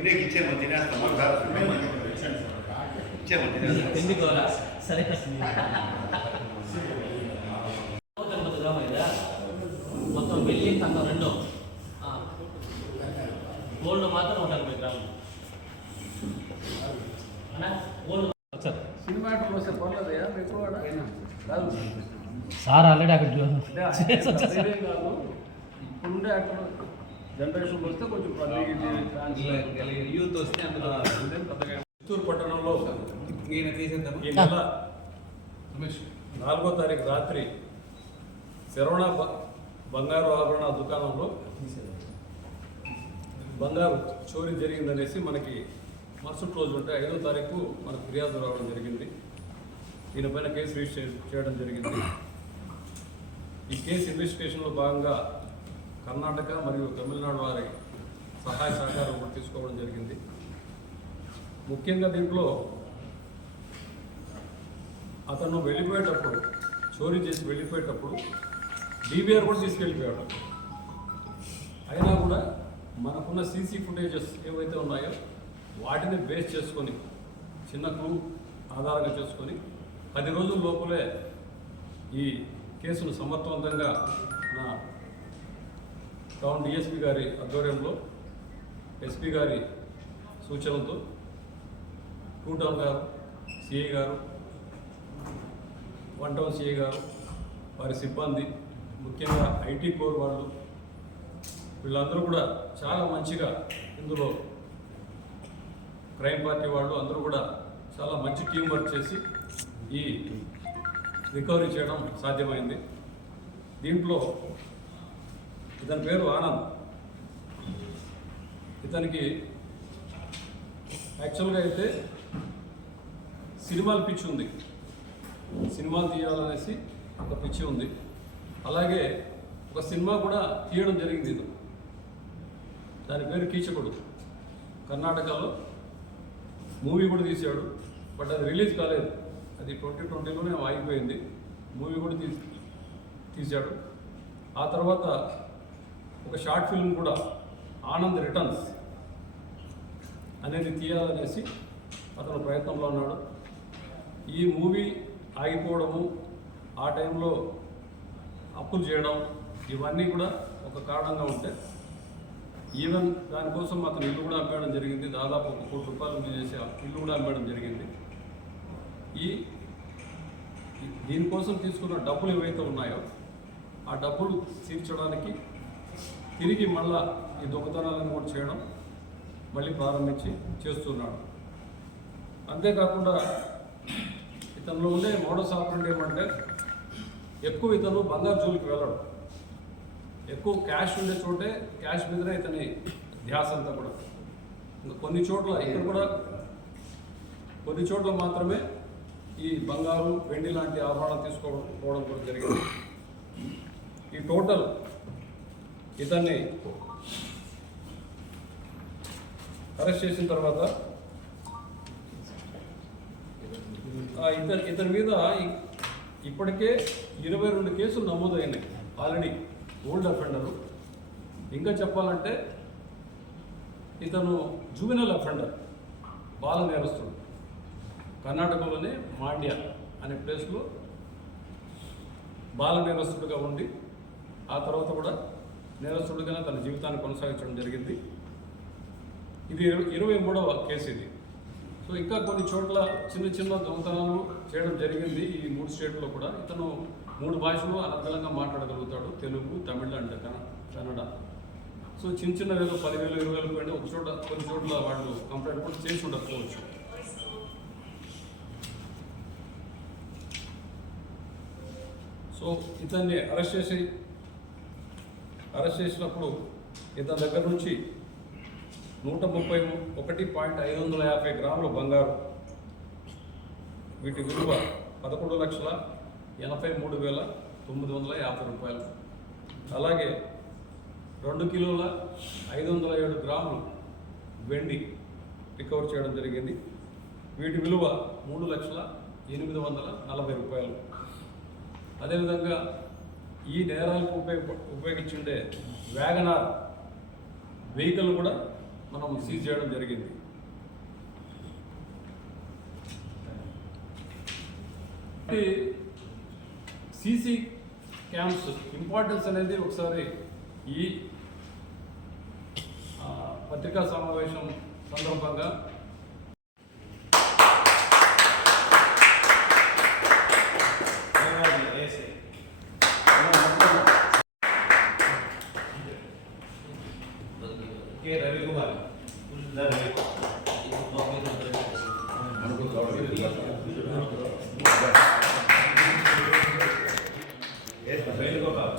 వినయ్ ఇచ్చేమో తినేస్తాం ఇచ్చేమో తినేస్తాం? సరే? మొత్తం వెళ్ళి తన రెండు. గోల్డ్ మాత్రం నూట నలభై గ్రాములు సినిమా సార్ ఆల్రెడీ అక్కడ కాదు ఇప్పుడుండే యాక్టర్ జనరేషన్ వస్తే కొంచెం యూత్ వస్తే అందులో చిత్తూరు పట్టణంలో ఈ నెల నాలుగో తారీఖు రాత్రి శరవణ బ- బంగారు ఆభరణ దుకాణంలో బంగారు చోరీ జరిగిందనేసి మనకి మరుసటి రోజు అంటే ఐదో తారీఖు మనకు ఫిర్యాదు రావడం జరిగింది. దీనిపైన కేసు రిజిస్టర్ చేయడం జరిగింది. ఈ కేసు ఇన్వెస్టిగేషన్లో భాగంగా కర్ణాటక మరియు తమిళనాడు వారి సహాయ సహకారం కూడా తీసుకోవడం జరిగింది. ముఖ్యంగా దీంట్లో అతను వెళ్ళిపోయేటప్పుడు చోరీ చేసి వెళ్ళిపోయేటప్పుడు డీబీఆర్ కూడా తీసుకెళ్ళిపోయాడు. అయినా కూడా మనకున్న సీసీ ఫుటేజెస్ ఏవైతే ఉన్నాయో వాటిని బేస్ చేసుకొని చిన్న క్లూ ఆధారంగా చేసుకొని పది రోజుల లోపలే ఈ కేసును సమర్థవంతంగా నా టౌన్ డిఎస్పీ గారి ఆధ్వర్యంలో ఎస్పీ గారి సూచనలతో టూ టౌన్ గారు సిఐ గారు వన్ టౌన్ సిఐ గారు వారి సిబ్బంది ముఖ్యంగా ఐటీ కోర్ వాళ్ళు వీళ్ళందరూ కూడా చాలా మంచిగా ఇందులో క్రైమ్ పార్టీ వాళ్ళు అందరూ కూడా చాలా మంచి టీం వర్క్ చేసి ఈ రికవరీ చేయడం సాధ్యమైంది. దీంట్లో ఇతని పేరు ఆనంద్. ఇతనికి యాక్చువల్గా అయితే సినిమాలు పిచ్చి ఉంది. సినిమాలు తీయాలనేసి ఒక పిచ్చి ఉంది. అలాగే ఒక సినిమా కూడా తీయడం జరిగింది ఇది. దాని పేరు కీచకుడు. కర్ణాటకలో మూవీ కూడా తీశాడు. బట్ అది రిలీజ్ కాలేదు. అది ట్వంటీ ట్వంటీలోనే ఆగిపోయింది. మూవీ కూడా తీ తీశాడు. ఆ తర్వాత ఒక షార్ట్ ఫిల్మ్ కూడా ఆనంద్ రిటర్న్స్ అనేది తీయాలనేసి అతను ప్రయత్నంలో ఉన్నాడు. ఈ మూవీ ఆగిపోవడము ఆ టైంలో అప్పులు చేయడం ఇవన్నీ కూడా ఒక కారణంగా ఉంటే ఈవెన్ దానికోసం అతను ఇల్లు కూడా అమ్మేయడం జరిగింది. దాదాపు ఒక కోటి రూపాయలు చేసి ఇల్లు కూడా అమ్మేయడం జరిగింది. ఈ- దీనికోసం తీసుకున్న డబ్బులు ఏవైతే ఉన్నాయో ఆ డబ్బులు తీర్చడానికి తిరిగి మళ్ళా ఈ దొంగతనాలను కూడా చేయడం మళ్ళీ ప్రారంభించి చేస్తున్నాడు. అంతేకాకుండా ఇతనిలో ఉండే మోడస్ ఆపరెంట్ ఏమంటే ఎక్కువ ఇతను బంగారు జోలికి వెళ్ళడు. ఎక్కువ క్యాష్ ఉండే చోటే క్యాష్ మీదనే ఇతని ధ్యాస అంతా కూడా. ఇంకా కొన్ని చోట్ల ఇక్కడ కూడా కొన్ని చోట్ల మాత్రమే ఈ బంగారు వెండి లాంటి ఆభరణాలు తీసుకోవడం పోవడం కూడా జరిగింది. ఈ టోటల్ ఇతన్ని అరెస్ట్ చేసిన తర్వాత ఇతని ఇతని మీద ఇప్పటికే ఇరవై రెండు కేసులు నమోదైనాయి. Already old offender. ఇంకా చెప్పాలంటే ఇతను జూవినల్ అఫెండర్. బాల నేరస్తుడు. కర్ణాటకలోనే మాండ్య అనే ప్లేస్లో బాల నేరస్తుడిగా ఉండి ఆ తర్వాత కూడా నేరస్తుడిగానే తన జీవితాన్ని కొనసాగించడం జరిగింది. ఇది ఇరవై- ఇరవై మూడవ కేసు ఇది. సో ఇంకా కొన్ని చోట్ల చిన్న చిన్న దొంగతనాలు చేయడం జరిగింది ఈ మూడు స్టేట్లో కూడా. ఇతను మూడు భాషలు అనర్గళంగా మాట్లాడగలుగుతాడు. తెలుగు తమిళ అండ్ కన- కన్నడ. సో చిన్న చిన్న వేలు పదివేలు ఇరవై వేలు పోయింది ఒక చోట కొన్ని చోట్ల వాళ్ళు కంప్లైంట్ కూడా చేసి ఉండకపోవచ్చు. సో ఇతన్ని అరెస్ట్ చేసి అరెస్ట్ చేసినప్పుడు ఇతని దగ్గర నుంచి నూట ముప్పై ఒకటి పాయింట్ ఐదు వందల యాభై గ్రాముల బంగారు వీటి విలువ పదకొండు లక్షల ఎనభై మూడు వేల తొమ్మిది వందల యాభై రూపాయలు. అలాగే రెండు కిలోల ఐదు వందల ఏడు గ్రాములు వెండి రికవర్ చేయడం జరిగింది. వీటి విలువ మూడు లక్షల ఎనిమిది వందల నలభై రూపాయలు. అదేవిధంగా ఈ నేరాలకు ఉపయోగ ఉపయోగించుండే వ్యాగనార్ వెహికల్ కూడా మనం సీజ్ చేయడం జరిగింది. సీసీ క్యాంప్స్ ఇంపార్టెన్స్ అనేది ఒకసారి ఈ పత్రికా సమావేశం సందర్భంగా రవికుమార్ వేణుగోపాల్